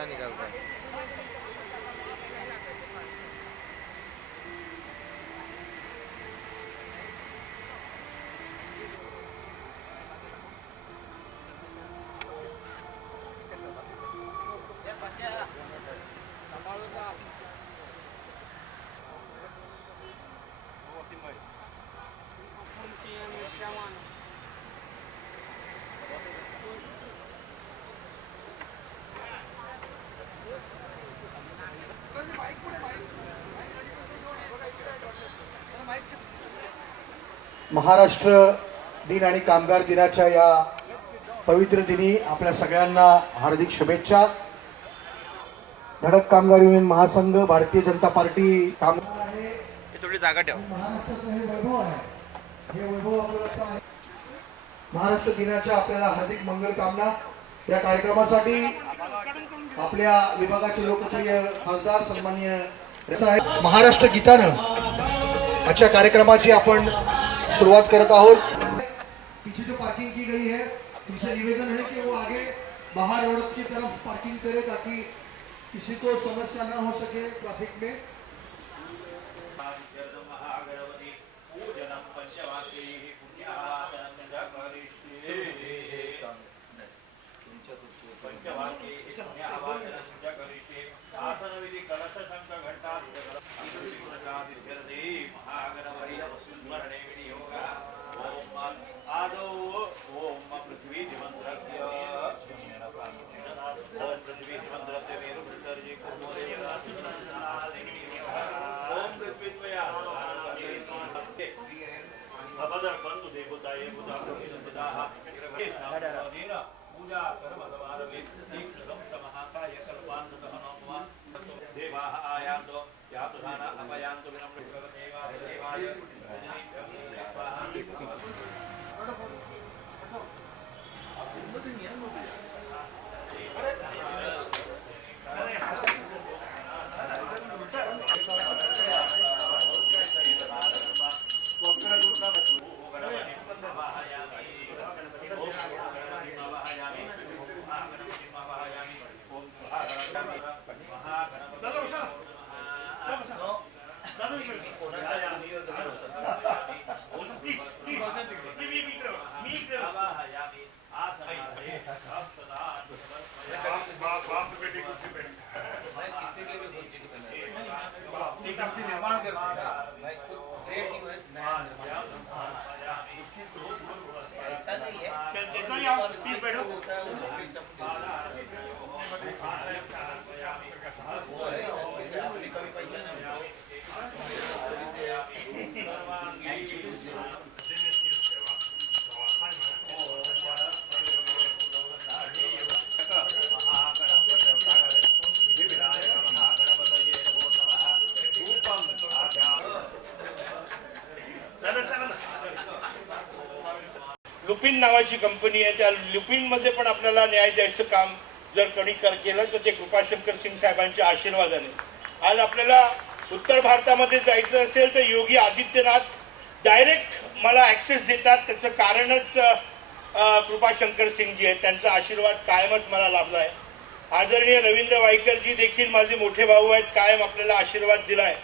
क्या निकल रहा है? महाराष्ट्र दिन आणि कामगार दिनाच्या या पवित्र दिनी आपल्या सगळ्यांना हार्दिक शुभेच्छा। धडक कामगार युनियन महासंघ, भारतीय जनता पार्टी कामगार आहे, थोडी जागा ठेव। महाराष्ट्राचं हे वैभव आहे, हे वैभव आपल्याला आहे। महाराष्ट्र दिनाच्या आपल्याला हार्दिक मंगल कामना। या कार्यक्रमासाठी आपल्या विभागाचे लोकप्रिय खासदार सन्माननीय महाराष्ट्र गीतानं आजच्या कार्यक्रमाची आपण शुरुआत करत आहोत। पीछे जो पार्किंग की गई है, उनसे निवेदन है कि वो आगे बाहर रोड की तरफ पार्किंग करे ताकि किसी को समस्या ना हो सके ट्रैफिक में। लुपिन नावाची कंपनी आहे, त्या लुपिनमध्ये पण आपल्याला न्याय द्यायचं काम जर कोणी केलं तर ते कृपाशंकर सिंग साहेबांच्या आशीर्वादाने। आज आपल्याला उत्तर भारतामध्ये जायचं असेल तर योगी आदित्यनाथ डायरेक्ट मला ॲक्सेस देतात, त्याचं कारणच कृपाशंकर सिंगजी आहेत, त्यांचा आशीर्वाद कायमच मला लाभला आहे। आदरणीय रवींद्र वाईकरजी देखील माझे मोठे भाऊ आहेत, कायम आपल्याला आशीर्वाद दिलाय।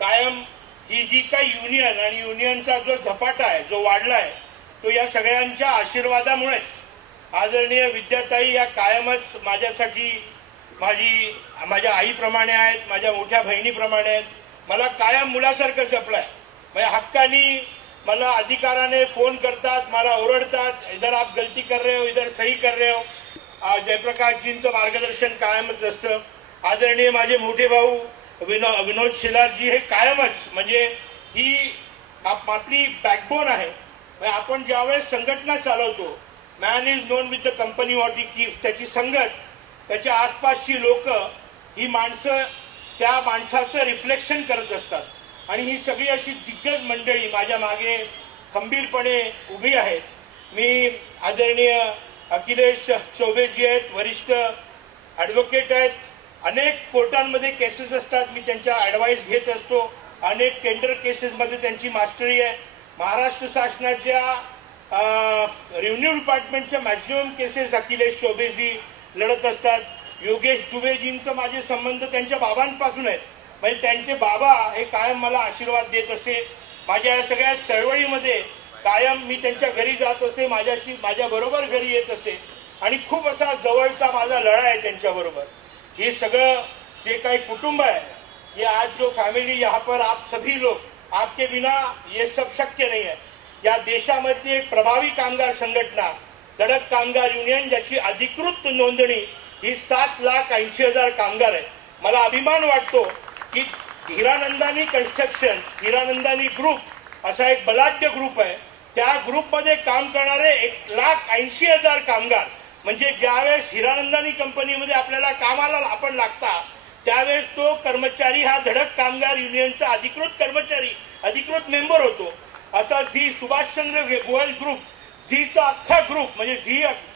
कायम ही जी काही युनियन आणि युनियनचा जो झपाटा आहे, जो वाढला आहे, तो या सगळ्यांच्या आशीर्वादामुळे। आदरणीय विद्याताई या कायमच माझ्यासाठी माझ्या आईप्रमाणे आहेत, माझ्या मोठ्या बहिणीप्रमाणे आहेत, मला कायम मुलासारखं जपलंय। म्हणजे हक्कानी मला अधिकाराने फोन करतात, मला ओरडतात, इधर आप गलती कर रहे हो, इधर सही कर रहे हो। जयप्रकाशजींचं मार्गदर्शन कायमच असतं। आदरणीय माझे मोठे भाऊ विनोद शेलारजी हे कायमच म्हणजे ही आपली बॅकबोन आहे। आपण ज्यावेळेस संघटना चालवतो, man is non with the company what he keeps, त्याची संगत, त्याच्या आसपासची लोक, ही माणसं त्या माणसाचं रिफ्लेक्शन करत असतात आणि ही सगळी अशी दिग्गज मंडळी माझ्या मागे खंबीरपणे उभी आहेत। मी आदरणीय अखिलेश चौबेजी आहेत, वरिष्ठ ॲडव्होकेट आहेत, अनेक कोर्टांमध्ये केसेस असतात, मी त्यांच्या ॲडवाईस घेत असतो, अनेक टेंडर केसेसमध्ये त्यांची मास्टरी आहे। महाराष्ट्र शासनाच्या revenue डिपार्टमेंटच्या maximum cases Akhilesh Chaubeji लढत असतात। योगेश दुबेजींचं माझे संबंध त्यांच्या बाबांपासून आहेत. म्हणजे त्यांचे बाबा हे कायम मला आशीर्वाद देत असे. माझ्या या सगळ्या चळवळीमध्ये कायम मी त्यांच्या घरी जात असे, माझ्या बरोबर घरी येत असे आणि खूप असा जवळचा माझा लढा आहे त्यांच्याबरोबर. हे सगळं जे काही कुटुंब है, ये आज जो फैमिली यहाँ पर आप सभी लोग, आपके बिना ये सब शक्य नहीं है. या देशामध्ये एक प्रभावी कामगार संघटना धडक कामगार युनियन ज्याची अधिकृत नोंदणी ही 7,80,000 कामगार आहे. मला अभिमान वाटतो की हिरानंदानी कन्स्ट्रक्शन, हिरानंदानी ग्रुप असा एक बलाढ्य ग्रुप आहे. त्या ग्रुपमध्ये काम करणारे 1,80,000 कामगार, म्हणजे ज्यावेळेस हिरानंदानी कंपनीमध्ये आपल्याला कामाला आपण लागता त्यावेळेस तो कर्मचारी हा धडक कामगार युनियनचा अधिकृत कर्मचारी, अधिकृत मेंबर होतो. असा झी सुभाषचंद्र गोयल ग्रुप, झीचा अख्खा ग्रुप म्हणजे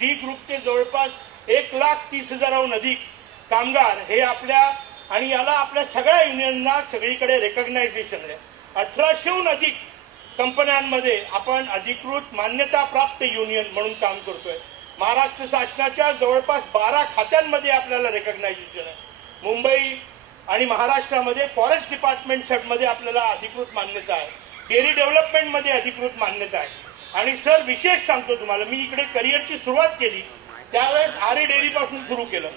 झी ग्रुपचे जवळपास 1,30,000हून अधिक कामगार हे आपल्या आणि याला आपल्या सगळ्या युनियनना सगळीकडे रेकग्नायझेशन आहे. 1800हून अधिक कंपन्यांमध्ये आपण अधिकृत मान्यता प्राप्त युनियन म्हणून काम करतोय. महाराष्ट्र शासनाच्या जवळपास 12 खात्यांमध्ये आपल्याला रेकग्नायझेशन आहे. मुंबई आणि महाराष्ट्रामध्ये फॉरेस्ट डिपार्टमेंट मध्ये आपल्याला अधिकृत मान्यता आहे. डेअरी डेव्हलपमेंटमध्ये अधिकृत मान्यता आहे. आणि सर विशेष सांगतो तुम्हाला, मी इकडे करिअरची सुरुवात केली त्यावेळेस आरे डेअरी पासून सुरू केलं.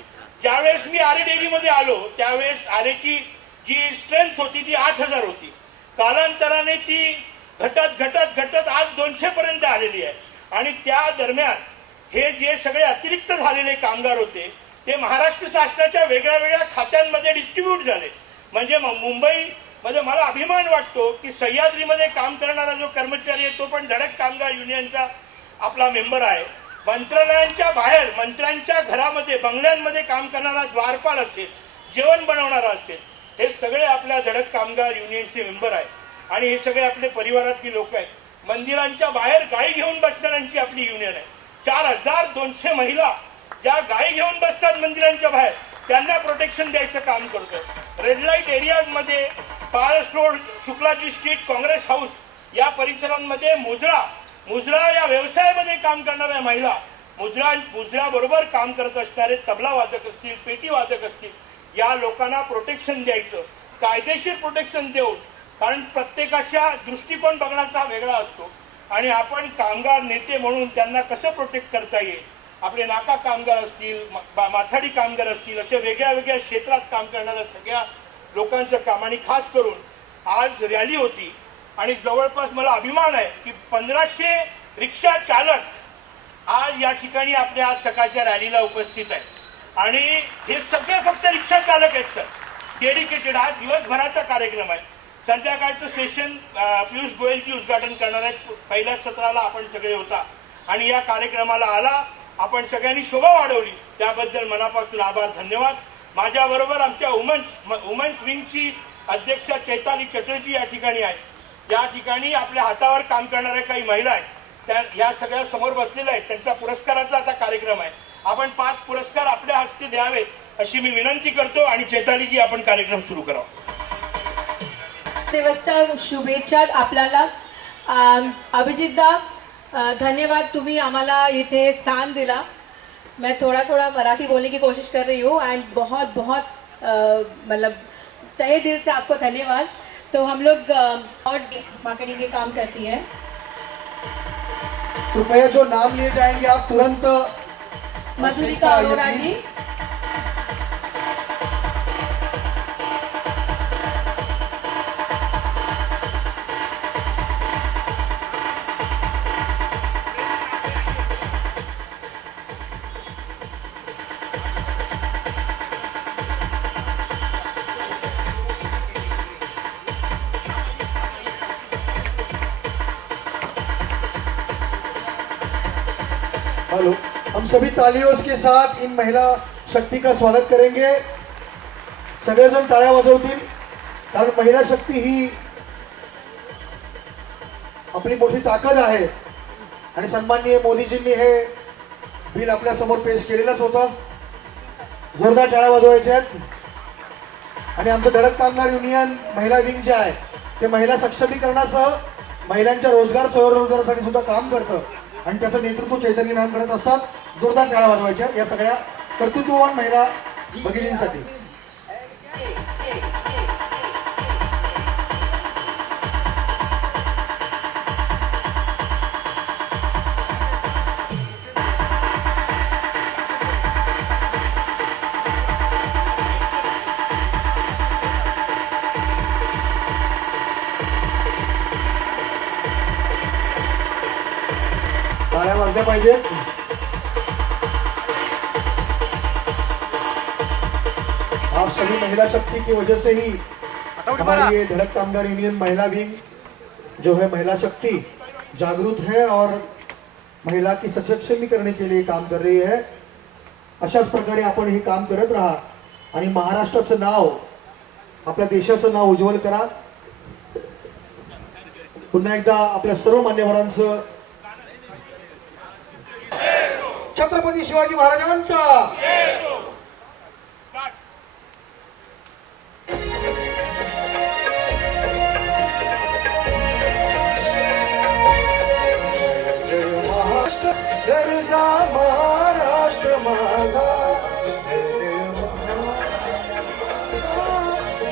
ज्यावेळेस मी आरे डेअरीमध्ये आलो त्यावेळेस आरेची जी स्ट्रेंथ होती ती 8,000 होती. कालांतराने ती घटत आज 200 पर्यंत आलेली आहे. आणि त्या दरम्यान हे जे सगळे अतिरिक्त झालेले कामगार होते ते महाराष्ट्र शासनाच्या वेगळ्या वेगळ्या खात्यांमध्ये डिस्ट्रीब्यूट झाले. म्हणजे मुंबईमध्ये मला अभिमान वाटतो की सह्याद्रीमध्ये काम करणारा जो कर्मचारी आहे तो पण धडक कामगार युनियनचा आपला मेंबर आहे. मंत्रालयांच्या बाहेर मंत्र्यांच्या घरामध्ये बंगल्यांमध्ये काम करणारा द्वारपाल असेल, जेवण बनवणारा असेल, हे सगळे आपल्या धडक कामगार युनियनचे मेंबर आहेत. आणि हे सगळे आपले परिवारातली लोक आहेत. मंदिरांच्या बाहेर गाई घेऊन बसणाऱ्यांची आपली युनियन आहे. 4,200 महिला ज्या गाई घेऊन बसतात मंदिरांच्या बाहेर त्यांना प्रोटेक्शन द्यायचं काम करतोय. रेड लाईट एरियाजमध्ये पारस रोड, शुक्लाजी स्ट्रीट, काँग्रेस हाऊस या परिसरांमध्ये मुजरा या व्यवसायामध्ये काम करणाऱ्या महिला, मुजरा बरोबर काम करत असणारे तबला वादक असतील, पेटी वादक असतील, या लोकांना प्रोटेक्शन द्यायचं, कायदेशीर प्रोटेक्शन देऊन. कारण प्रत्येकाच्या दृष्टिकोन बघण्याचा वेगळा असतो आणि आपण कामगार नेते म्हणून त्यांना कसं प्रोटेक्ट करता येईल. आपले नाका कामगार असतील, माथाडी कामगार असतील, अशा वेगळ्या वेगळ्या क्षेत्रात काम करणाऱ्या सगळ्या लोकांचं काम. आणि खास करून आज रॅली होती आणि जवळपास मला अभिमान आहे की 1500 रिक्षा चालक आज या ठिकाणी आपल्या आज सकाळच्या रॅलीला उपस्थित आहेत. आणि हे सगळे फक्त रिक्षा चालक आहेत सर, डेडिकेटेड. आज दिवसभराचा कार्यक्रम आहे. संध्याकाळचं सेशन पियुष गोयलजी उद्घाटन करणार आहेत. पहिल्या सत्राला आपण सगळे होता आणि या कार्यक्रमाला आला, आपण सगळ्यांनी शोभा वाढवली, त्याबद्दल मनापासून आभार, धन्यवाद. माझ्याबरोबर आमच्या वुमन्स विंगची अध्यक्षा चैताली चटर्जी या ठिकाणी आहेत. या ठिकाणी आपल्या हातावर काम करणाऱ्या काही महिला आहेत, त्या या सगळ्या समोर बसलेल्या आहेत. त्यांचा पुरस्काराचा आता कार्यक्रम आहे. आपण 5 पुरस्कार आपल्या हस्ते द्यावेत अशी मी विनंती करतो आणि चैतालीजी आपण कार्यक्रम सुरू करावा. दिवसच्या शुभेच्छा आपल्याला. अभिजितदा धन्यवाद, तुम्ही आम्हाला इथे स्थान दिला. मैं थोड़ा मराठी बोलने की कोशिश कर रही हूँ एंड बहुत मतलब तहे दिल से आपको धन्यवाद. तो हम लोग और मार्केटिंग के काम करती है. कृपया जो नाम लिए जाएंगे आप तुरंत. मधुरिका अरोड़ा जी, हेलो, हम सभी तालियों के साथ इन महिला शक्ति का स्वागत करेंगे. सगळेजण टाळ्या वाजवतील कारण महिला शक्ती ही आपली मोठी ताकद आहे. आणि सन्माननीय मोदीजींनी हे बिल आपल्या समोर पेश केलेलंच होतं. जोरदार टाळ्या वाजवायच्या आहेत. आणि आमचं धडक कामगार युनियन महिला विंग जे आहे ते महिला सक्षमीकरणासह महिलांच्या स्वयंरोजगारासाठी सुद्धा काम करतं आणि त्याचं नेतृत्व चैतन्य मॅम करत असतात. जोरदार टाळ्या वाजवायच्या या सगळ्या कर्तृत्ववान महिला भगिनींसाठी. टाळ्या वाजल्या पाहिजे. आप सभी महिला शक्ति की वजह से ही हमारी ये धड़क कामगार यूनियन महिला विंग जो है महिला शक्ति जागरूक है और महिला की सशक्तीकरण के लिए काम कर रही है. अशाच प्रकारे आपण हे काम करत राहा आणि महाराष्ट्राचं नाव आपल्या देशाचं नाव उज्ज्वल करा. पुन्हा एकदा आपल्या सर्व मान्यवरांचं छत्रपती शिवाजी महाराजांचा गरजा महाराष्ट्र माझा,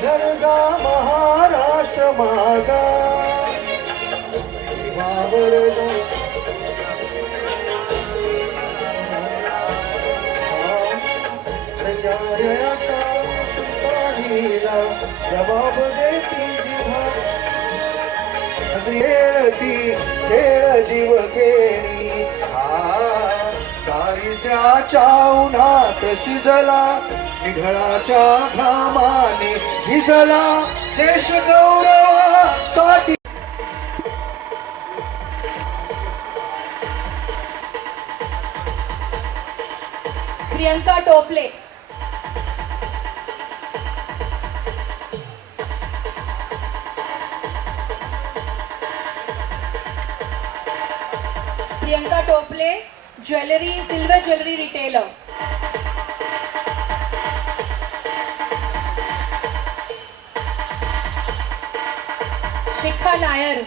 गरजा महाराष्ट्र माझा, वावर संजयाच्या सुतानीला जबाब देती जिव्हा, खेळती खेळ जीव खेळी दारिद्र्याच्या उन्हात शिजला, निघळाच्या घामाने भिजला, देश गौरवासाठी. Priyanka Tople. Priyanka Tople jewellery silver jewellery retailer. Shikha Nair.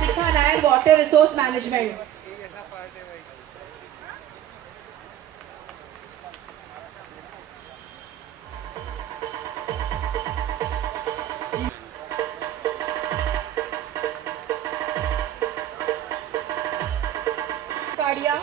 Shikha Nair water resource management. काडिया.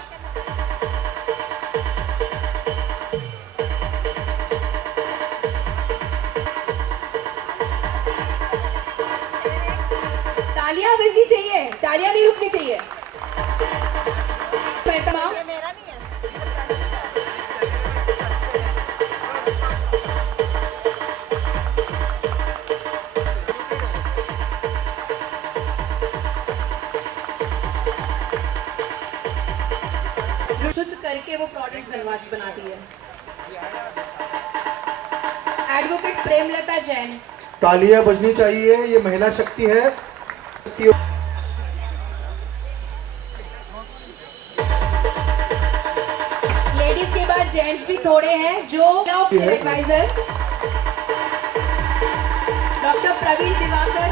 तालियां बजनी चाहिए, तालियां नहीं रुकनी चाहिए. पैतमा. शुद्ध करके वो प्रोडक्ट्स बनाती है. एडवोकेट प्रेमलता जैन. तालियां बजनी चाहिए, ये महिला शक्ति है. लेडीज के बाद जेंट्स भी थोड़े हैं जो adviser doctor Praveen Diwakar.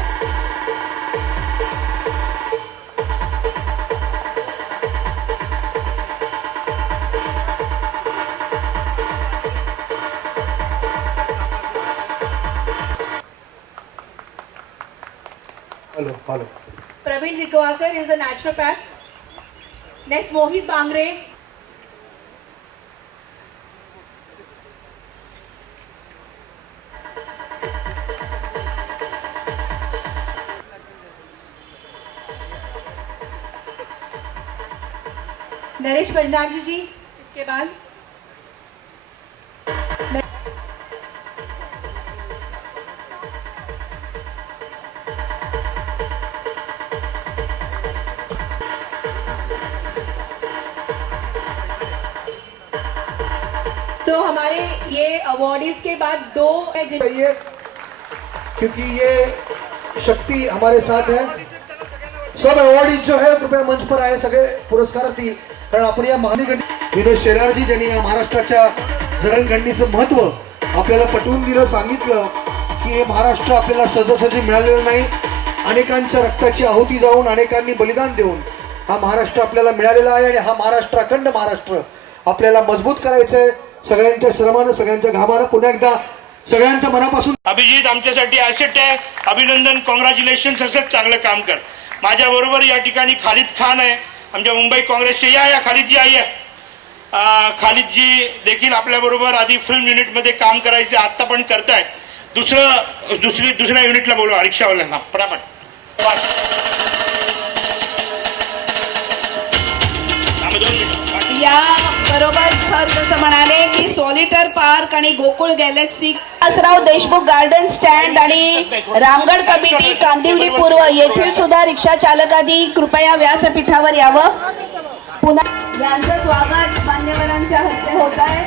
Hello hello. Praveen Diwakar is a naturopath. Next, Mohit Bangre. Naresh Bhandari ji इसके बाद. तो हमारे ये अवार्डीज के बाद दो है चाहिए क्योंकि ये शक्ति हमारे साथ है. सब अवॉर्डीज जो है कृपया मंच पर आए सगळे पुरस्कारार्थी. कारण आपण या महानगंडी विनोद शेलारजी ज्यांनी या महाराष्ट्राच्या जडणघडणीचं महत्व आपल्याला पटवून दिलं, सांगितलं की हे महाराष्ट्र आपल्याला सहजासहजी मिळालेलं नाही. अनेकांच्या रक्ताची आहुती जाऊन अनेकांनी बलिदान देऊन हा महाराष्ट्र आपल्याला मिळालेला आहे आणि हा महाराष्ट्र अखंड महाराष्ट्र आपल्याला मजबूत करायचं आहे. सगळ्यांच्या श्रमानं सगळ्यांच्या घामानं पुन्हा एकदा सगळ्यांच्या मनापासून अभिजित आमच्यासाठी ॲसेट आहे. अभिनंदन, कॉंग्रॅच्युलेशन. असंच चांगलं काम कर. माझ्याबरोबर या ठिकाणी खालिद खान आहे आमच्या मुंबई काँग्रेसचे. या खालिदजी आहे. खालिदजी देखील आपल्याबरोबर आधी फिल्म युनिटमध्ये काम करायचे, आत्ता पण करतायत. दुसऱ्या युनिटला बोलवा, रिक्षावाल्यांना पटापट. या बरोबर सर जसं म्हणाले की सॉलिटर पार्क आणि Gokul Galaxy, Vilasrao Deshmukh garden stand आणि रामगड कमिटी कांदिवली पूर्व येथील सुद्धा रिक्षा चालकांनी कृपया व्यासपीठावर यावं. पुन्हा यांचं स्वागत मान्यवरांच्या हस्ते होत आहे.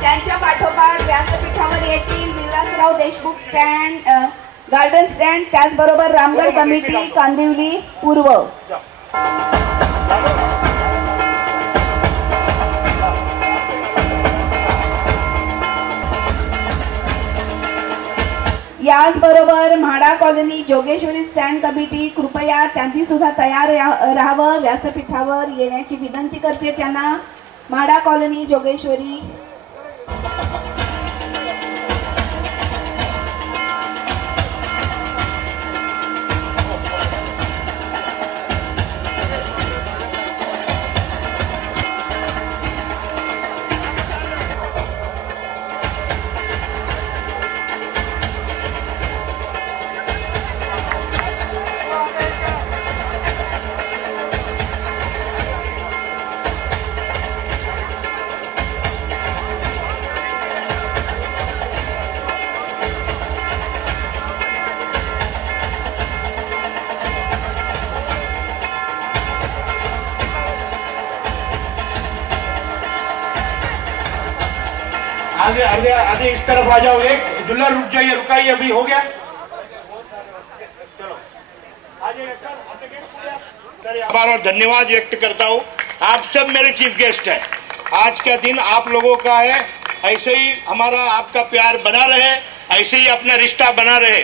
त्यांच्या पाठोपाठ व्यासपीठावर येथील Vilasrao Deshmukh stand garden stand, त्याचबरोबर रामगड कमिटी कांदिवली पूर्व. याचबरोबर MHADA colony Jogeshwari stand committee कृपया त्यांनी सुद्धा तयार राहावं. व्यासपीठावर येण्याची विनंती करते त्यांना. म्हाडा कॉलनी जोगेश्वरी. आगे इस तरफ आ जाओ. एक दुल्ला रुक जाइए, रुकाइए, अभी हो गया. चलो आभार और धन्यवाद व्यक्त करता हूँ. आप सब मेरे चीफ गेस्ट हैं. आज का दिन आप लोगों का है. ऐसे ही हमारा आपका प्यार बना रहे, ऐसे ही अपना रिश्ता बना रहे.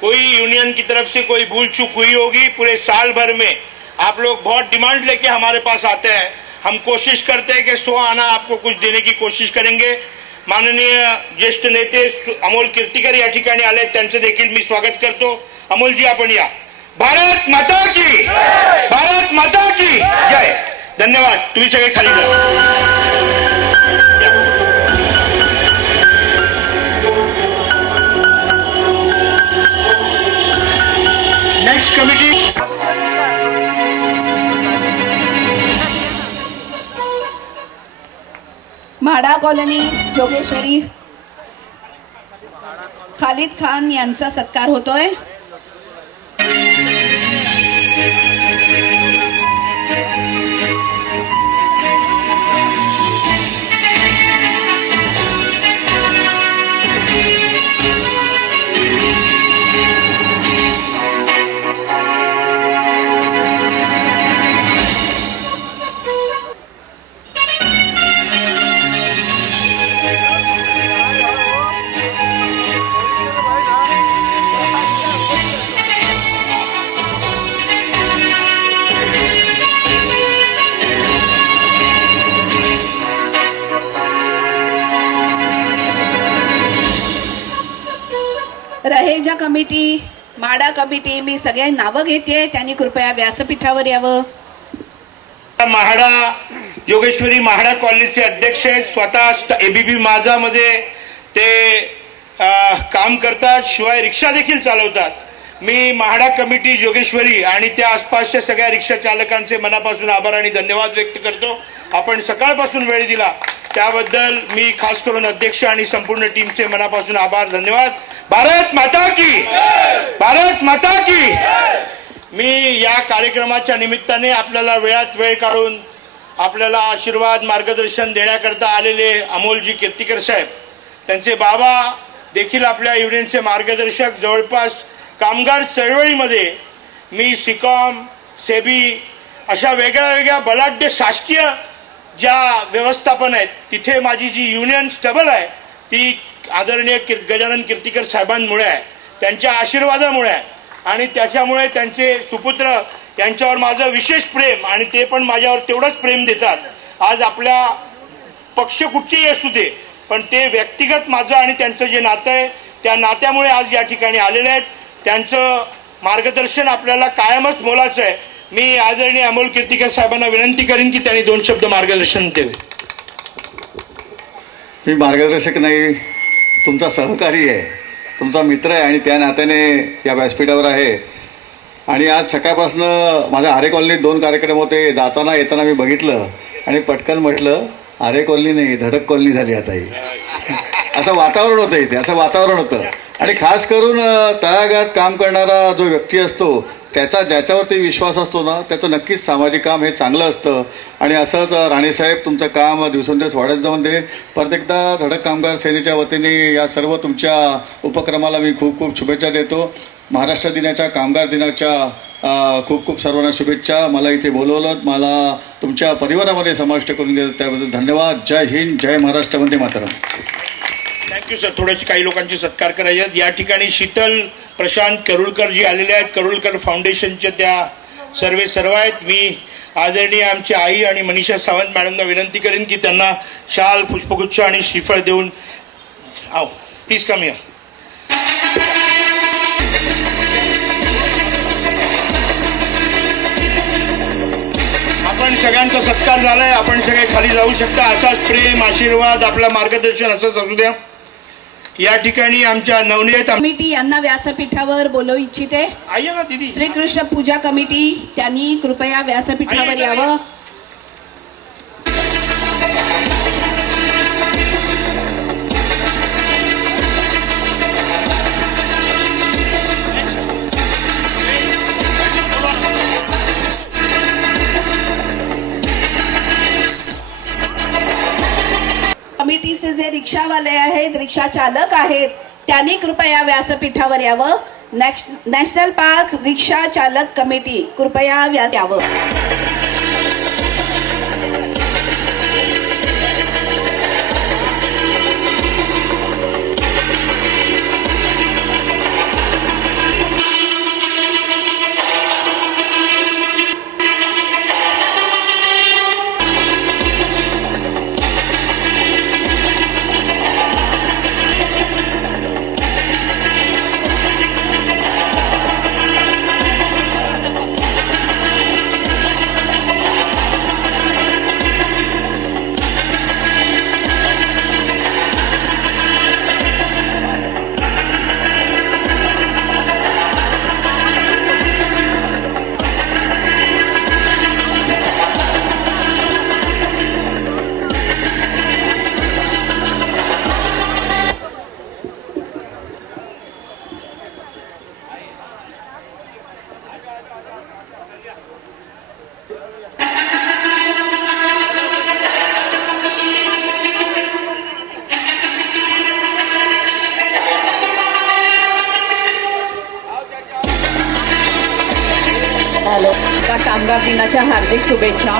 कोई यूनियन की तरफ से कोई भूल चूक हुई होगी पूरे साल भर में, आप लोग बहुत डिमांड लेके हमारे पास आते हैं. हम कोशिश करते हैं कि 100 आना आपको कुछ देने की कोशिश करेंगे. माननीय ज्येष्ठ नेते अमोल कीर्तिकर या ठिकाणी आले, त्यांचं देखील मी स्वागत करतो. अमोलजी आपण या. भारत माता की, भारत माता की जय. धन्यवाद. तुम्ही सगळे खाली जा. Next committee. MHADA colony Jogeshwari Khalid Khan यांचा सत्कार होतोय. रहेजा कमिटी, माडा कमिटी, मी सगळ्या नावं घेते, त्यांनी कृपया व्यासपीठावर यावं. म्हाडा जोगेश्वरी म्हाडा कॉलनीचे अध्यक्ष आहेत. स्वतः एबीपी माझामध्ये ते काम करतात, शिवाय रिक्षा देखील चालवतात. मी म्हाडा कमिटी जोगेश्वरी आणि त्या आसपासच्या सगळ्या रिक्षा चालकांचे मनापासून आभार आणि धन्यवाद व्यक्त करतो. आपण सकाळपासून वेळ दिला त्याबद्दल मी खास करून अध्यक्ष आणि संपूर्ण टीमचे मनापासून आभार, धन्यवाद. भारत माता की, भारत माता की. मी या कार्यक्रमाच्या निमित्ताने आपल्याला वेळात वेळ काढून आपल्याला आशीर्वाद मार्गदर्शन देण्याकरता आलेले अमोलजी कीर्तिकर साहेब, त्यांचे बाबा देखील आपल्या युनियनचे मार्गदर्शक. जवळपास कामगार चळवळीमध्ये मी सिकॉम, सेबी अशा वेगळ्या वेगळ्या बलाढ्य शासकीय ज्या व्यवस्थापन आहेत तिथे माझी जी युनियन स्टेबल आहे ती आदरणीय गजानन कीर्तिकर साहेबांमुळे आहे, त्यांच्या आशीर्वादामुळे आहे. आणि त्याच्यामुळे त्यांचे सुपुत्र यांच्यावर माझं विशेष प्रेम आणि ते पण माझ्यावर तेवढंच प्रेम देतात. आज आपल्या पक्ष कुठचेही असू दे, पण ते व्यक्तिगत माझं आणि त्यांचं जे नातं आहे त्या नात्यामुळे आज या ठिकाणी आलेले आहेत. त्यांचं मार्गदर्शन आपल्याला कायमच मोलाचं आहे. मी आदरणीय अमोल कीर्तिकर साहेबांना विनंती करीन की त्यांनी 2 शब्द मार्गदर्शन द्यावे. मी मार्गदर्शक नाही, तुमचा सहकारी आहे, तुमचा मित्र आहे आणि त्या नात्याने या व्यासपीठावर आहे. आणि आज सकाळपासून माझ्या आरे कॉलनीत 2 कार्यक्रम होते. जाताना येताना मी बघितलं आणि पटकन म्हटलं आरे कॉलनी नाही, धडक कॉलनी झाली आता ही. असं वातावरण होतं इथे, असं वातावरण होतं. आणि खास करून तळागाळात काम करणारा जो व्यक्ती असतो त्याचा ज्याच्यावरती विश्वास असतो ना, त्याचं नक्कीच सामाजिक काम हे चांगलं असतं. आणि असंच राणेसाहेब तुमचं काम दिवसेंदिवस वाढत जाऊन दे. परत एकदा धडक कामगार सेनेच्या वतीने या सर्व तुमच्या उपक्रमाला मी खूप खूप शुभेच्छा देतो. महाराष्ट्र दिनाच्या, कामगार दिनाच्या खूप खूप सर्वांना शुभेच्छा. मला इथे बोलवलं, मला तुमच्या परिवारामध्ये समाविष्ट करून दिलं त्याबद्दल धन्यवाद. जय हिंद, जय महाराष्ट्र, वंदे मातरम. Thank you sir. थोड्याशी काही लोकांचे सत्कार करायचे आहेत. या ठिकाणी शीतल प्रशांत करुळकर जी आलेले आहेत, करुळकर फाउंडेशनच्या त्या सर्व आहेत. मी आदरणीय आमची आई आणि मनीषा सावंत मॅडमना विनंती करेन की त्यांना शाल, पुष्पगुच्छ आणि श्रीफळ देऊन आओ प्लीज कम या. आपण सगळ्यांचा सत्कार झालाय. आपण सगळे खाली जाऊ शकता. असाच प्रेम, आशीर्वाद, आपलं मार्गदर्शन असंच असू द्या. या ठिकाणी आमच्या नवनीत कमिटी यांना व्यासपीठावर बोलवू इच्छिते. आइए ना दीदी. श्रीकृष्ण पूजा कमिटी त्यांनी कृपया व्यासपीठावर यावं. कमिटीचे जे रिक्षावाले आहेत, रिक्षा चालक आहेत, त्यांनी कृपया व्यासपीठावर यावं. नॅशनल पार्क रिक्षा चालक कमिटी कृपया व्यास यावं. कामगार दिनाच्या हार्दिक शुभेच्छा.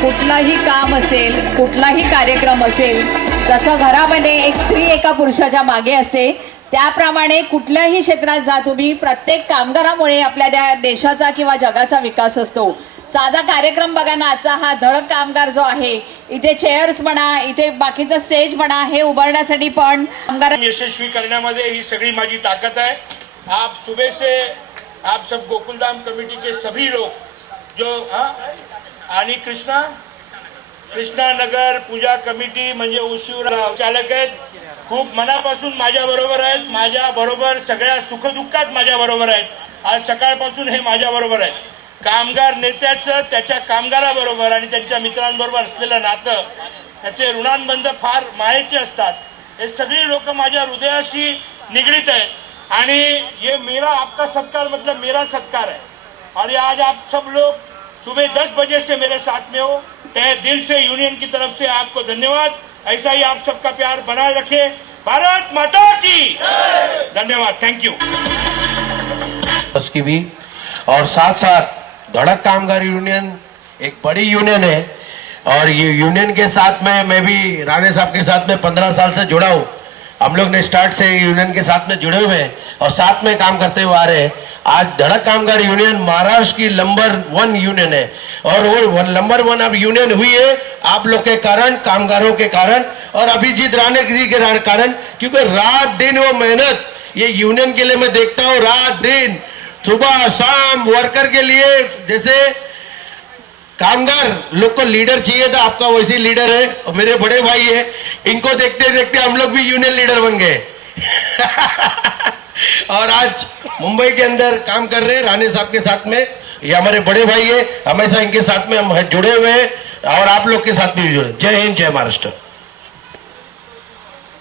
कुठलाही काम असेल, कुठलाही कार्यक्रम असेल, जसं घरामध्ये एक स्त्री एका पुरुषाच्या मागे असते, त्याप्रमाणे कुठल्याही क्षेत्रात जा तुम्ही, प्रत्येक कामगारामुळे आपल्या देशाचा किंवा जगाचा विकास असतो. साधा कार्यक्रम बघा ना, आजचा हा धडक कामगार जो आहे, इथे चेअर्स म्हणा, इथे बाकीचा स्टेज म्हणा, हे उभारण्यासाठी पण कामगार यशस्वी करण्यामध्ये ही सगळी माझी ताकद आहे. आप सुबह से आप सब गोकुलधाम कमेटी के सभी लोग जो आणि कृष्णा नगर पूजा कमिटी म्हणजे उशिवरा चालक आहेत, खूप मनापासून माझ्या बरोबर आहेत. माझ्या बरोबर सगळ्या सुखदुःखात माझ्या बरोबर आहेत. आज सकाळपासून हे माझ्या बरोबर आहेत. कामगार नेत्याचं त्याच्या कामगाराबरोबर आणि त्यांच्या मित्रांबरोबर असलेलं नातं, त्याचे ऋणानुबंध फार मायेचे असतात. हे सगळे लोक माझ्या हृदयाशी निगडीत आहेत. आणि ये मेरा आपका सत्कार मतलब मेरा सत्कार है. और ये आज आप सब लोग सुबह 10 बजे से मेरे साथ में हो. तहे दिल से यूनियन की तरफ से आपको धन्यवाद. ऐसा ही आप सबका प्यार बनाए रखे. भारत माता की धन्यवाद. Thank you. उसकी भी और साथ साथ धड़क कामगार यूनियन एक बड़ी यूनियन है और ये यूनियन के साथ में मैं भी राणे साहब के साथ में 15 साल से जुड़ा हूँ. हम लोग ने स्टार्ट से यूनियन के साथ में जुड़े हुए हैं और साथ में काम करते हुए आ रहे हैं। आज धड़क कामगार यूनियन महाराष्ट्र की नंबर 1 यूनियन है और वो नंबर 1 अब यूनियन हुई है आप लोग के कारण, कामगारों के कारण और अभिजीत राणे जी के कारण, क्योंकि रात दिन वो मेहनत ये यूनियन के लिए मैं देखता हूँ, रात दिन सुबह शाम वर्कर के लिए। जैसे कामगार लोग को लीडर चाहिए था, आपका वैसी लीडर है और मेरे बड़े भाई है, इनको देखते देखते हम लोग भी यूनियन लीडर बन गए और आज मुंबई के अंदर काम कर रहे हैं राणे साहब के साथ में। ये हमारे बड़े भाई है, हमेशा इनके साथ में हम जुड़े हुए हैं और आप लोग के साथ भी जुड़े। जय हिंद, जय महाराष्ट्र।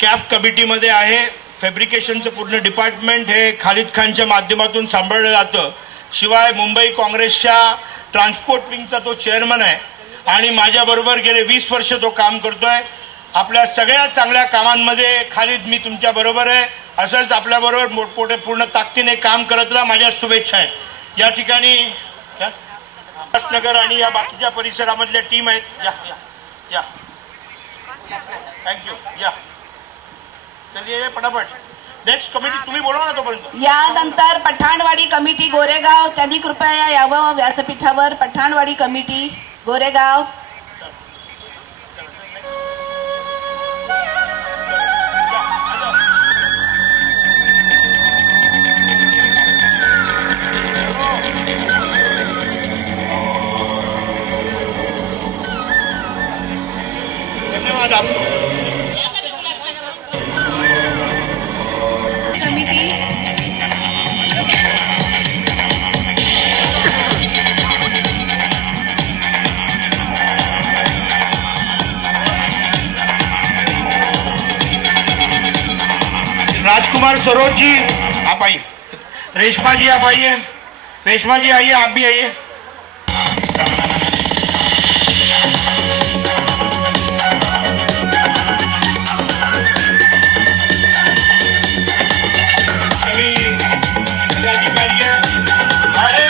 कॅफ कमिटीमध्ये आहे, फॅब्रिकेशनचं पूर्ण डिपार्टमेंट हे खालिद खानच्या माध्यमातून सांभाळलं जातं। शिवाय मुंबई काँग्रेसच्या ट्रान्सपोर्ट विंगचा तो चेअरमन आहे आणि माझ्याबरोबर गेले 20 वर्ष तो काम करतोय। आपल्या सगळ्या चांगल्या कामांमध्ये खालिद मी तुमच्या बरोबर आहे, असंच आपल्याबरोबर मोठमोठे पूर्ण ताकदीने काम करत राहा, माझ्या शुभेच्छा आहेत। या ठिकाणी नगर आणि या बाकीच्या परिसरामधल्या टीम आहेत, या या या थँक्यू, या चलिए फटाफट नेक्स्ट कमिटी तुम्ही बोलवा ना तोपर्यंत। यानंतर पठाणवाडी कमिटी गोरेगाव, त्यांनी कृपया यावं व्यासपीठावर। पठाणवाडी कमिटी गोरेगाव। धन्यवाद आपको। राजकुमार सरोज जी आप आइए, रेशमा जी आप आइए, रेशमा जी आइए, आप भी आइए। हमारे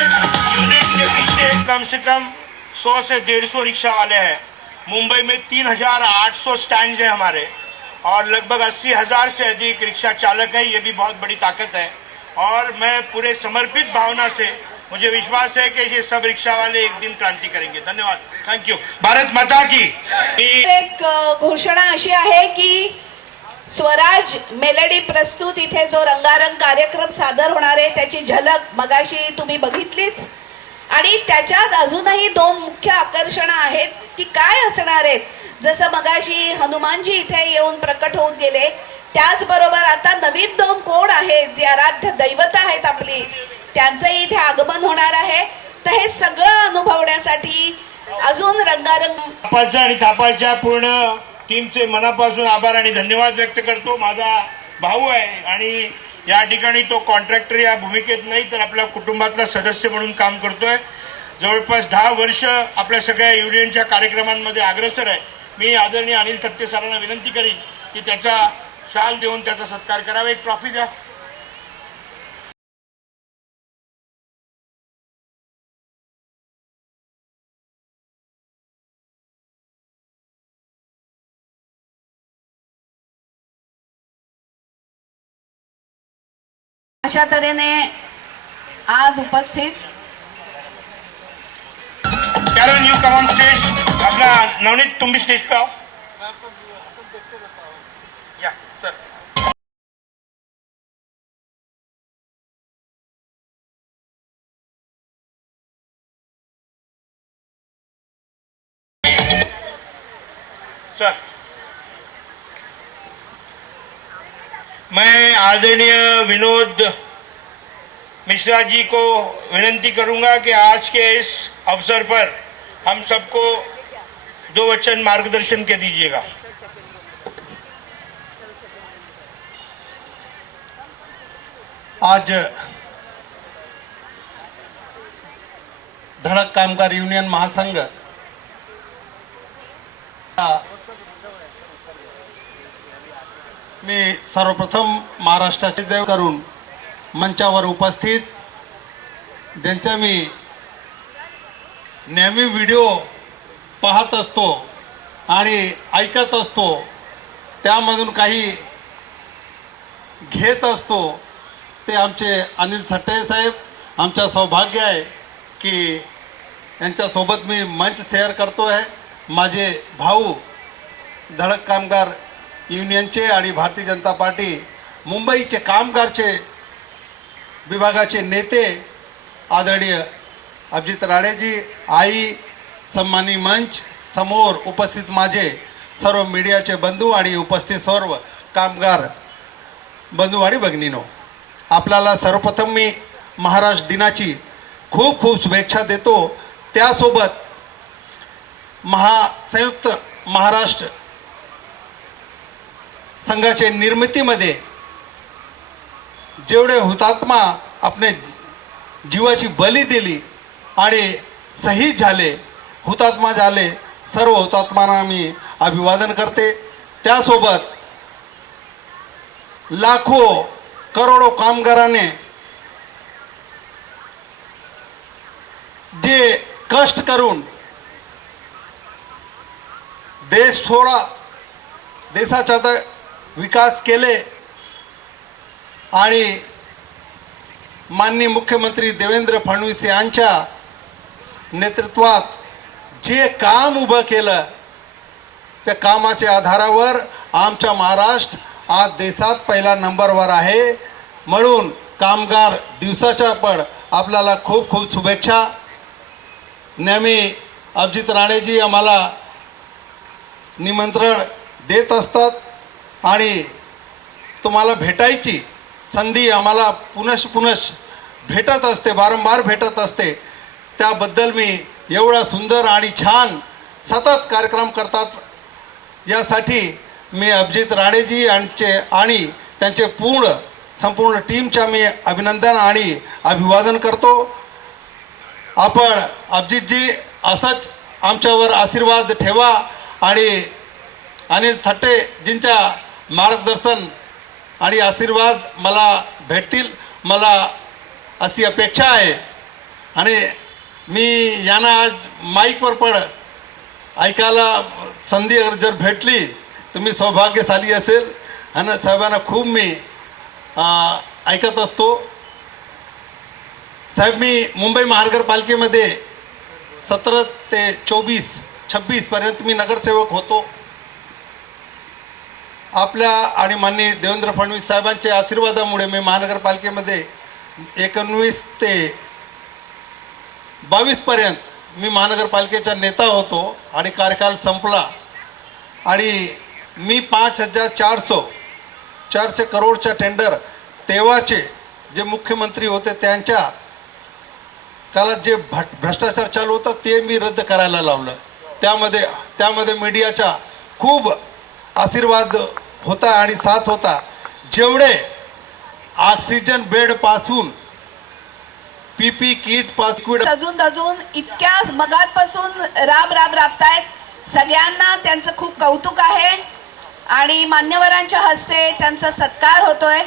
यूनिट के पीछे कम से कम 100 से 150 रिक्शा वाले हैं। मुंबई में 3800 स्टैंड हैं हमारे और लगभग 80,000 से अधिक रिक्शा चालक है। ये भी बहुत बड़ी ताकत है और मैं पूरे समर्पित भावना से, मुझे विश्वास है कि ये सब रिक्शा वाले एक दिन क्रांति करेंगे। धन्यवाद, थैंक यू। भारत माता की। एक घोषणा अशी आहे की स्वराज मेलडी प्रस्तुत इथे जो रंगारंग कार्यक्रम सादर होणार आहे त्याची झलक मगाशी तुम्ही बघितलीच आणि त्याच्यात अजूनही 2 मुख्य आकर्षणं आहेत। ती काय असणार आहेत? जसं मगाशी हनुमानजी इथे येऊन प्रकट होऊन गेले, त्याचबरोबर आता नवीन 2 कोण आहेत जे आराध्य दैवत आहेत आपली, त्यांचंही इथे आगमन होणार आहे। तर हे सगळं अनुभवण्यासाठी अजून रंगारंग थापाच्या आणि थापाच्या पूर्ण टीमचे मनापासून आभार आणि धन्यवाद व्यक्त करतो। माझा भाऊ आहे आणि या ठिकाणी तो कॉन्ट्रॅक्टर या भूमिकेत नाही तर आपल्या कुटुंबातला सदस्य म्हणून काम करतोय। जवळपास 10 वर्ष आपल्या सगळ्या युनियनच्या कार्यक्रमांमध्ये अग्रेसर आहे। मी आदरणीय अनिल थत्ते सरांना विनंती करीन की त्याचा शाल देऊन त्याचा सत्कार करावा। एक ट्रॉफी द्या। अशा तऱ्हेने आज उपस्थित कॅरन यू कम ऑन स्टेज। आपला नवनीत तुम्ही स्टेज पे आओ। या सर। सर मैं आदरणीय विनोद मिश्रा जी को विनंती करूंगा कि आज के इस अवसर पर हम सबको 2 वचन मार्गदर्शन के दीजिएगा। आज धडक कामगार युनियन महासंघ मी सर्वप्रथम महाराष्ट्राचे देव करून मंचावर उपस्थित ज्यांच्या मी नेहमी व्हिडिओ पाहत असतो आणि ऐकत असतो, त्यामधून काही घेत असतो ते आमचे अनिल थट्टे साहेब. आमचं सौभाग्य आहे की यांच्यासोबत मी मंच शेअर करतो आहे. माझे भाऊ धडक कामगार युनियनचे आणि भारतीय जनता पार्टी मुंबईचे कामगारचे विभागाचे नेते आदरणीय अभिजित राणेजी, आई, सन्मानी मंच समोर उपस्थित माझे सर्व मीडियाचे बंधू आणि उपस्थित सर्व कामगार बंधू आणि भगिनीनो, आपल्याला सर्वप्रथम मी महाराष्ट्र दिनाची खूप खूप शुभेच्छा देतो. त्यासोबत संयुक्त महाराष्ट्र संघाचे निर्मितीमध्ये जेवढे हुतात्मा आपले जीवाची बली दिली आणि शहीद झाले, हुतात्मा झाले, सर्व हुतात्म्यांना मी अभिवादन करते. त्यासोबत लाखो करोडो कामगाराने जे कष्ट करून देश सोडा, देशाचा विकास केले आणि माननीय मुख्यमंत्री देवेंद्र फडणवीस यांच्या नेतृत्वात जे काम उभं केलं, त्या कामाच्या आधारावर आमचा महाराष्ट्र आज देशात पहिला नंबरवर आहे. म्हणून कामगार दिवसाच्या पण आपल्याला खूप खूप शुभेच्छा. नेहमी अभिजित राणेजी आम्हाला निमंत्रण देत असतात आणि तुम्हाला भेटायची संधी आम्हाला पुनश भेटत असते, वारंवार भेटत असते. त्याबद्दल मी एवढा सुंदर आणि छान सतत कार्यक्रम करतात यासाठी मी अभिजित राणेजी यांचे आणि त्यांचे संपूर्ण टीमच्या मी अभिनंदन आणि अभिवादन करतो. आपण अभिजितजी असंच आमच्यावर आशीर्वाद ठेवा आणि अनिल थट्टेजींच्या मार्गदर्शन आणि आशीर्वाद मला भेटतील, मला अशी अपेक्षा आहे. आणि मी यांना आज माईकवर पण ऐकायला संधी जर भेटली तर मी सौभाग्यशाली असेल आणि साहेबांना खूप मी ऐकत असतो. साहेब, मी मुंबई महानगरपालिकेमध्ये 17 ते 26 पर्यंत मी नगरसेवक होतो. आपल्या आणि माननीय देवेंद्र फडणवीस साहेबांच्या आशीर्वादामुळे मी महानगरपालिकेमध्ये 19 ते 22 पर्यंत मी महानगरपालिकेचा नेता होतो आणि कार्यकाल संपला आणि मी 5,400 करोडच्या टेंडर तेव्हाचे जे मुख्यमंत्री होते त्यांच्या काळात जे भ्रष्टाचार चालू होता ते मी रद्द करायला लावलं. त्यामध्ये मीडियाचा खूप आशीर्वाद होता आणि साथ होता. जेवढे ऑक्सिजन बेड पासून पीपी किट पासून अजून इतक्या मगातपासून राबतायत. सगळ्यांना त्यांचं खूप कौतुक आहे आणि मान्यवरांच्या हस्ते त्यांचा सत्कार होतोय.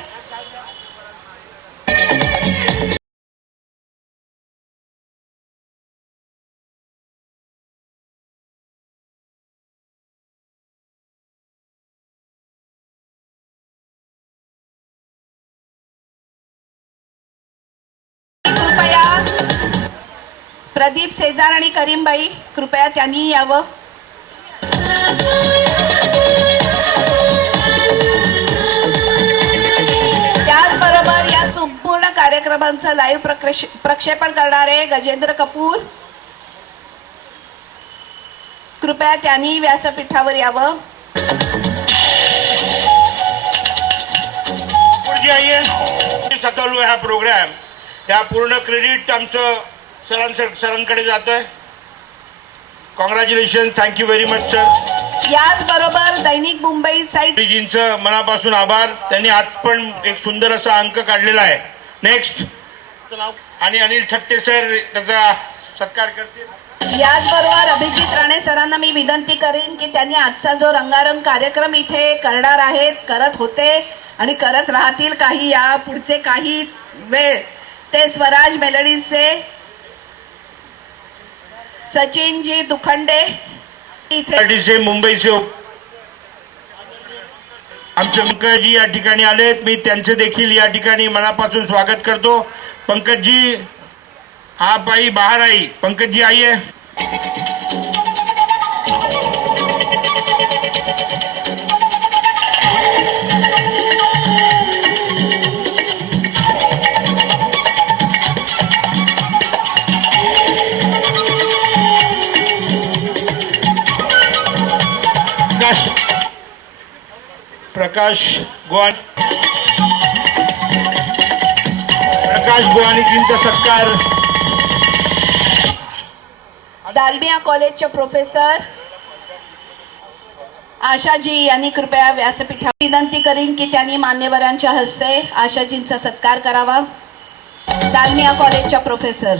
प्रदीप सेजार आणि करीमबाई कृपया त्यांनी यावं. त्याचबरोबर या संपूर्ण कार्यक्रमांचं लाईव्ह प्रक्षेपण करणारे गजेंद्र कपूर कृपया त्यांनी व्यासपीठावर यावं. चालू हा प्रोग्राम, त्या पूर्ण क्रेडिट आमचं सरांकडे जात आहे. Congratulation, thank you very much sir. याचबरोबर दैनिक मुंबई साईडजींचं मनापासून आभार. त्यांनी आज पण एक सुंदर असा अंक काढलेला आहे. नेक्स्ट आणि अनिल थट्टे सर त्याचा सत्कार करतील. याचबरोबर अभिजित राणे सरांना मी विनंती करेन की त्यांनी आजचा जो रंगारंग कार्यक्रम इथे करणार आहेत, करत होते आणि करत राहतील काही या पुढचे काही वेळ, ते स्वराज मेलडीजचे सचिनजी दुखंडे इथे मुंबईचे आमचे पंकजी या ठिकाणी आलेत, मी त्यांचे देखील या ठिकाणी मनापासून स्वागत करतो. पंकज जी, आप आई बाहर आई. पंकज जी आइए. प्रकाश गोवानीजींचा सत्कार. दालमिया कॉलेजच्या प्रोफेसर आशाजी यांनी कृपया व्यासपीठावर विनंती करीन की त्यांनी मान्यवरांच्या हस्ते आशाजींचा सत्कार करावा. दालमिया कॉलेजच्या प्रोफेसर.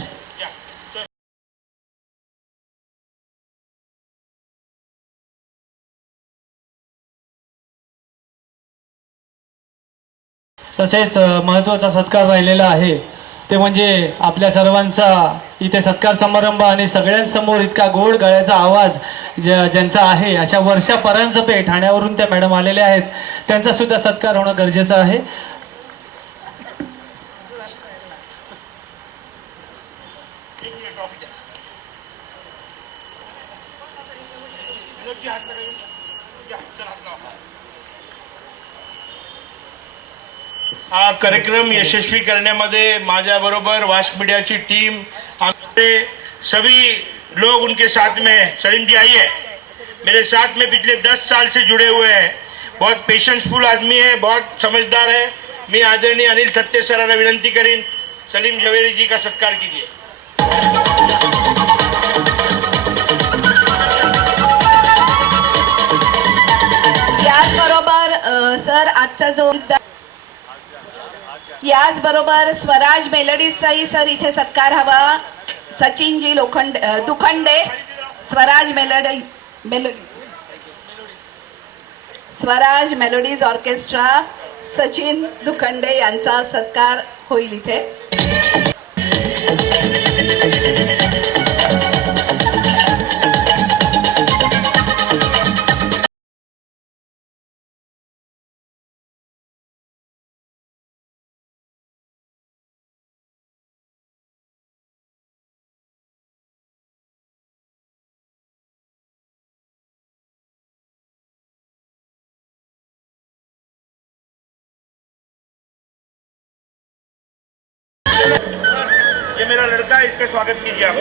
तसेच महत्त्वाचा सत्कार राहिलेला आहे ते म्हणजे आपल्या सर्वांचा इथे सत्कार समारंभ आणि सगळ्यांसमोर इतका गोड गळ्याचा आवाज ज्यांचा आहे, अशा वर्षा परांजपे ठाण्यावरून त्या मॅडम आलेल्या आहेत, त्यांचा सुद्धा सत्कार होणं गरजेचं आहे. हा कार्यक्रम यशस्वी करण्यामध्ये माझ्या बरोबर वास मीडियाची टीम, हमारे सभी लोग उनके साथ में हैं. सलीम जी आइए. मेरे साथ में पिछले 10 साल से जुड़े हुए हैं. बहुत पेशेंसफुल आदमी है, बहुत समझदार है. मी आदरणीय अनिल थत्ते सरांना विनंती करीन, सलीम जवेरी जी का सत्कार कीजिए. याचबरोबर स्वराज मेलडीजचाही सर इथे सत्कार हवा. सचिनजी दुखंडे, स्वराज मेलोडीज ऑर्केस्ट्रा, सचिन दुखंडे यांचा सत्कार होईल इथे. ये मेरा लड़का है, इसका स्वागत कीजिए आप.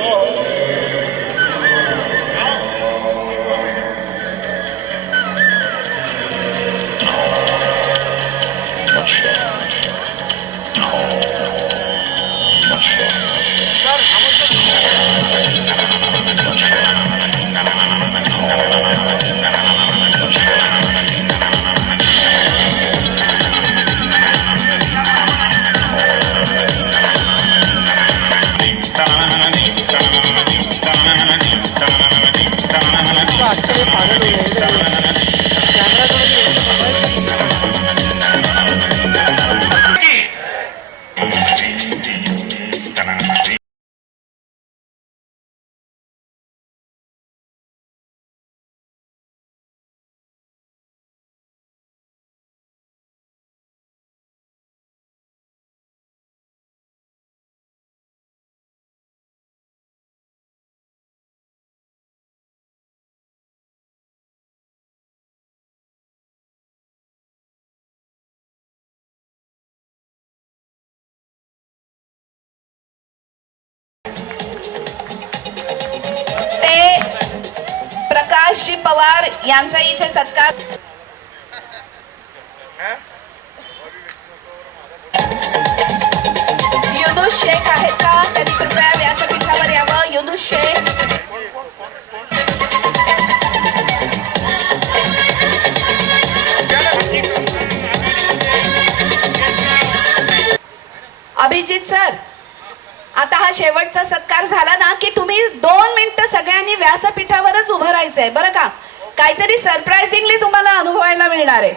प्रकाशजी पवार यांचा इथे सत्कार. युनुस शेख आहेत का? त्यांनी कृपया व्यासपीठावर यावं. युनुस शेख. अभिजित सर, आता हा शेवटचा सत्कार झाला ना की तुम्ही 2 मिनिटं सगळ्यांनी व्यासपीठावरच उभं राहायचंय बरं का. काहीतरी सरप्राइझिंगली तुम्हाला अनुभवायला मिळणार आहे.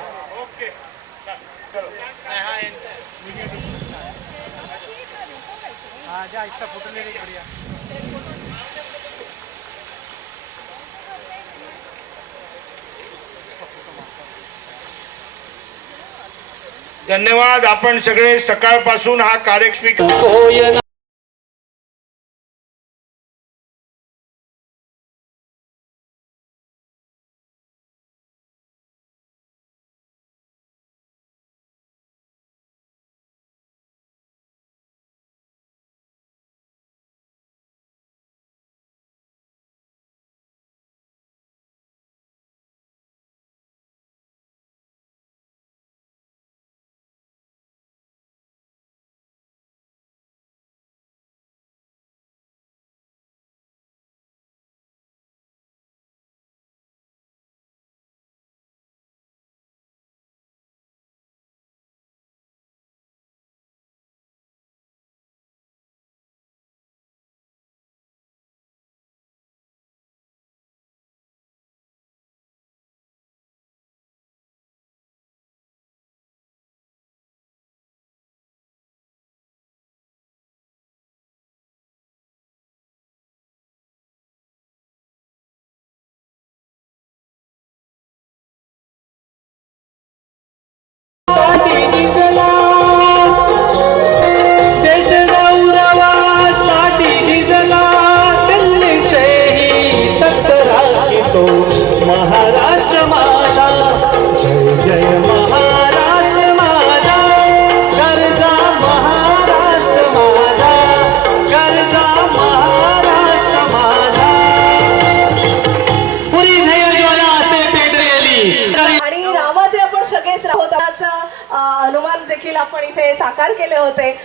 धन्यवाद. आपण सगळे सकाळपासून हा कार्यक्रम महाराष्ट्र माझा, जय जय महाराष्ट्र माझा, गरजा महाराष्ट्र माझा, गरजा महाराष्ट्र माझा. पुरी ध्येयज्वाला असे पेटलेली. आणि रामाचे आपण सगळेच राहोताचा अनुमान देखील आपण इथे साकार केले होते.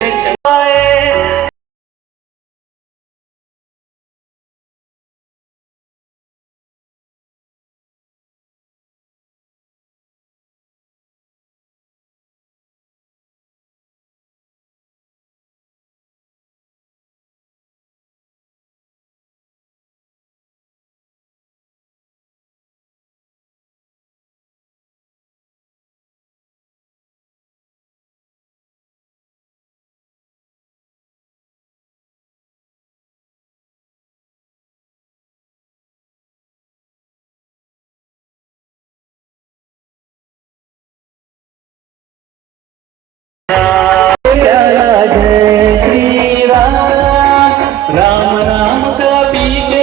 जय श्री राम, राम राम कपी के